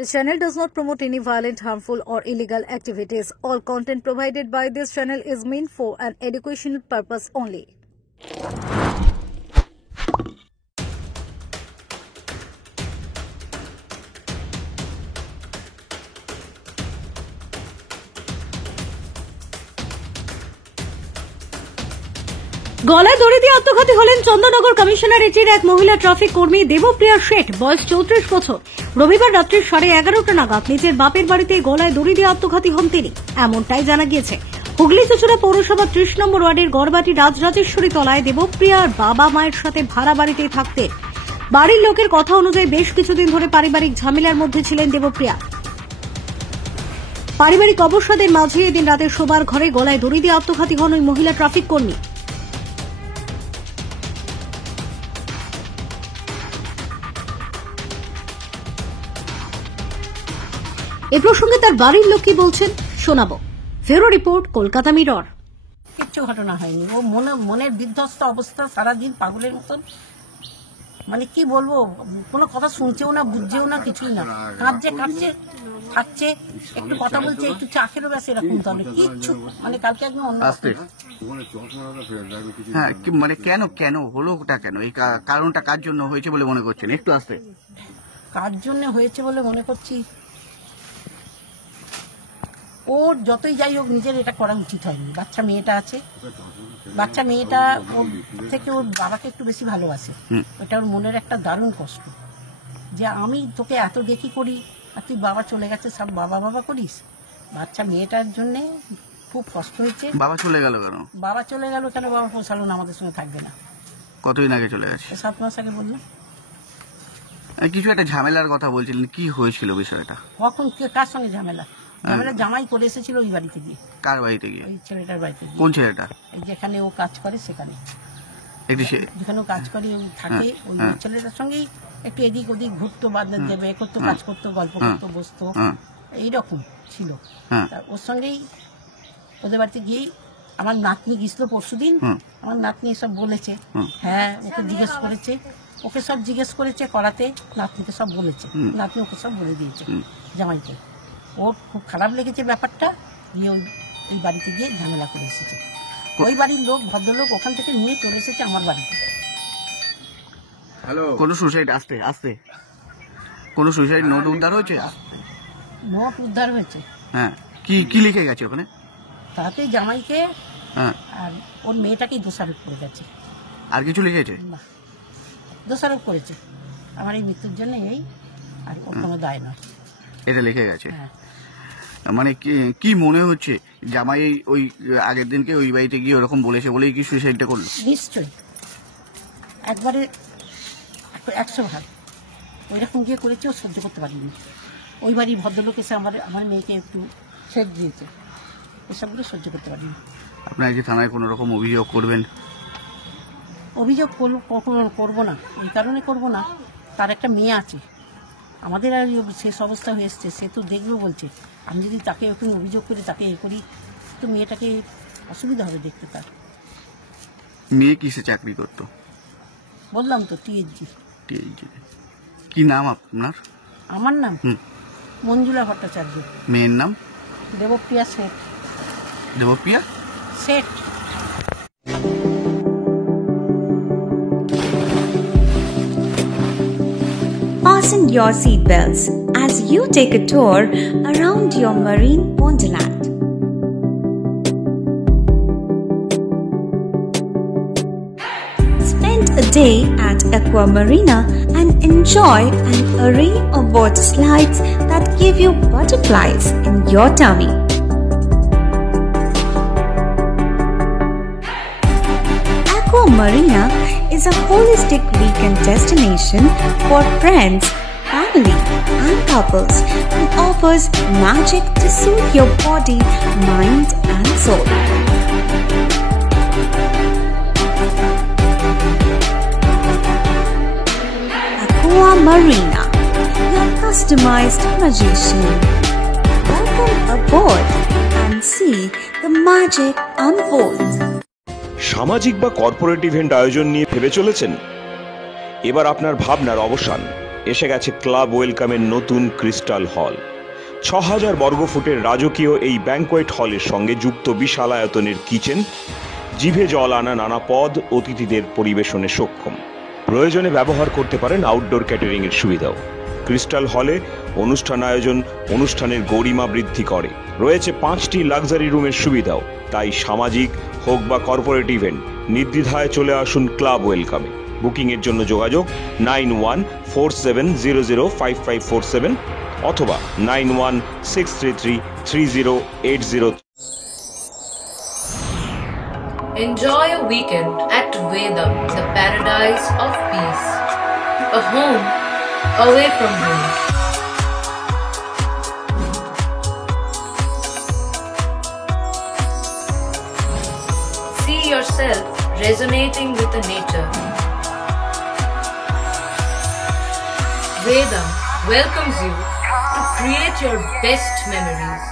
This channel does not promote any violent, harmful, or illegal activities. All content provided by this channel is meant for an educational purpose only. গলায় দড়ি দিয়ে আত্মঘাতী হলেন চন্দননগর কমিশনারেটের এক মহিলা traffic কর্মী দেবপ্রিয়া শেঠ, বয়স 34 বছর। রবিবার রাত্রি 11:30 নাগাদ নিজের বাপের বাড়িতে গলায় দড়ি দিয়ে আত্মঘাতী হন তিনি, এমনটাই জানা গিয়েছে। হুগলি চুঁচুড়া পৌরসভা 30 নম্বর ওয়ার্ডের গড়বাটি রাজরাজেশ্বরী তলায় দেবপ্রিয়ার বাবা মায়ের সাথে ভাড়া বাড়িতেই থাকতেন। বাড়ির লোকের কথা অনুযায়ী বেশ কিছুদিন ধরে পারিবারিক ঝামেলার মধ্যে ছিলেন দেবপ্রিয়া। পারিবারিক অবসাদের মাঝে এদিন রাতে শোবার ঘরে গলায় দড়ি দিয়ে আত্মঘাতী হন ওই মহিলা ট্রাফিক কর্মী। এ প্রসঙ্গে তার বাড়ির লোক কি বলছেন শোনাবো। ফেরো রিপোর্ট, কলকাতা মিরর। কিচ্ছু ঘটনা হয়নি। ও মনের বিধ্বস্ত অবস্থা, সারাদিন পাগলের মতন, মানে কি বলবো, কোনো কথা শুনছেও না, বুঝছেও না, কিছুই না। কাঁদছে থাকছে, একটু কথা বলছে, একটু চা খেলো, ব্যাস এরকম। তাহলে কিচ্ছু, মানে কালকে একদম অন্য। হ্যাঁ, মানে কেন হলো ওটা, কেন এই কারণটা কার জন্য হয়েছে বলে মনে করছেন? একটু আসতে। কার জন্য হয়েছে বলে মনে করছি, ওর যতই যাই হোক নিজের এটা করা উচিত হয়নি। বাচ্চা মেয়েটা আছে, বাচ্চা মেয়েটা ওর থেকে ওর বাবাকে একটু বেশি ভালোবাসে। ওটা ওর মনের একটা দারুণ কষ্ট, যে আমি তোকে এত দেখি করি আর তুই বাবা চলে গেছে, সব বাবা করিস। বাচ্চা মেয়েটার জন্য খুব কষ্ট হয়েছে। বাবা চলে গেল কেন? বাবা চলে গেল কেন? বাবা পৌঁছালো না, আমাদের সঙ্গে থাকবে না। কতদিন আগে চলে গেছে? 7 মাস আগে বললাম। কিছু একটা ঝামেলার কথা বলছিলেন, কি হয়েছিল বিষয়টা? কখন কার সঙ্গে ঝামেলা? জামাই করে এসেছিল ওই বাড়িতে গিয়ে। কার বাড়িতে গিয়ে? ওই ছেলেটার বাড়িতে। কোন ছেলেটা? যেখানে ও কাজ করে সেখানে, যেখানে ও কাজ করে থাকে, ওই ছেলেটার সঙ্গেই একটু এদিক ওদিক ঘুরতো, বাজার দেবে, করতো, কাজ করতো, গল্প করতো, বসতো, এইরকম ছিল। ওর সঙ্গেই ওদের বাড়িতে গিয়েই আমার নাতনি গিয়েছিল পরশুদিন। আমার নাতনি সব বলেছে, হ্যাঁ ওকে জিজ্ঞেস করেছে, ওকে সব জিজ্ঞেস করেছে করাতে, নাতনিকে সব বলেছে, নাতনি ওকে সব বলে দিয়েছে জামাইকে। ওর খুব খারাপ লেগেছে ব্যাপারটা, গিয়ে ওই বাড়িতে গিয়ে ঝামেলা করে এসেছে। ওই বাড়ির লোক, ভদ্রলোক ওখান থেকে নিয়ে চলে এসেছে আমার বাড়িতে। কোনো সুসাইড আসতে কোনো সুসাইড নোট উদ্ধার হয়েছে? নোট উদ্ধার হয়েছে। হ্যাঁ, কি লিখে গেছে ওখানে? তাতে জামাইকে আর ওর মেয়েটাকেই দোষারোপ করে গেছে। আর কিছু লিখেছে না, দোষারোপ করেছে আমার এই মৃত্যুর জন্য, এই আর ওর কোনো দায় নয়, এটা লিখে গেছে। মানে কি মনে হচ্ছে, জামাই ওই আগের দিনকে ওই বাড়িতে গিয়ে ওরকম বলেছে বলেই কি সুইসাইডটা করলো? নিশ্চয়ই, একবারে 100 ভাগ ওইরকম গিয়ে করেছে। ও সহ্য করতে পারিনি। ওই বাড়ির ভদ্রলোক এসে আমার মেয়েকে একটু শেক দিয়েছে, এসবগুলো সহ্য করতে পারিনি। আপনারা কি থানায় কোনো রকম অভিযোগ করবেন? অভিযোগ করবো না, এই কারণে করবো না, তার একটা মেয়ে আছে, আমাদের আর শেষ অবস্থা হয়ে এসছে, সে তো দেখবে বলছে। আমি যদি তাকে এখন অভিযোগ করি, তাকে এ করি, তো মেয়েটাকে অসুবিধা হবে দেখতে। তার মেয়ে কিসে চাকরি করতো? বললাম তো, টিএসজি। কি নাম আপনার? আমার নাম মঞ্জুলা ভট্টাচার্য। মেয়ের নাম? Debapriya Seth. Debapriya Seth. Fasten your seatbelts as you take a tour around your marine wonderland. Spend a day at Aqua Marina and enjoy an array of water slides that give you butterflies in your tummy. Aqua Marina is a holistic weekend destination for friends, family, and couples and offers magic to soothe your body, mind, and soul. Aqua Marina, your customized magician. Welcome aboard and see the magic unfold. সামাজিক বা corporate event আয়োজন নিয়ে ভেবে চলেছেন? এবার আপনার ভাবনার অবসান। এসে গেছে ক্লাব ওয়েলকামের নতুন ক্রিস্টাল হল। ৬,০০০ বর্গফুটের রাজকীয় এই ব্যাংকোয়েট হলের সঙ্গে যুক্ত বিশাল আয়তনের কিচেন, জিভে জল আনা নানা পদ অতিথিদের পরিবেশনে সক্ষম। প্রয়োজনে ব্যবহার করতে পারেন আউটডোর ক্যাটারিং এর সুবিধাও। ক্রিস্টাল হলে অনুষ্ঠান আয়োজন অনুষ্ঠানের গরিমা বৃদ্ধি করে। রয়েছে 5টি লাক্সারি রুমের সুবিধাও। তাই সামাজিক হোক বা কর্পোরেট ইভেন্ট নির্দ্বিধায় চলে আসুন ক্লাব ওয়েলকামে। বুকিং এর জন্য যোগাযোগ 9147005547 অথবা 9163333080। Enjoy a weekend at Vedam, the paradise of peace. A home away from home. See yourself resonating with the nature. Vedam welcomes you to create your best memories.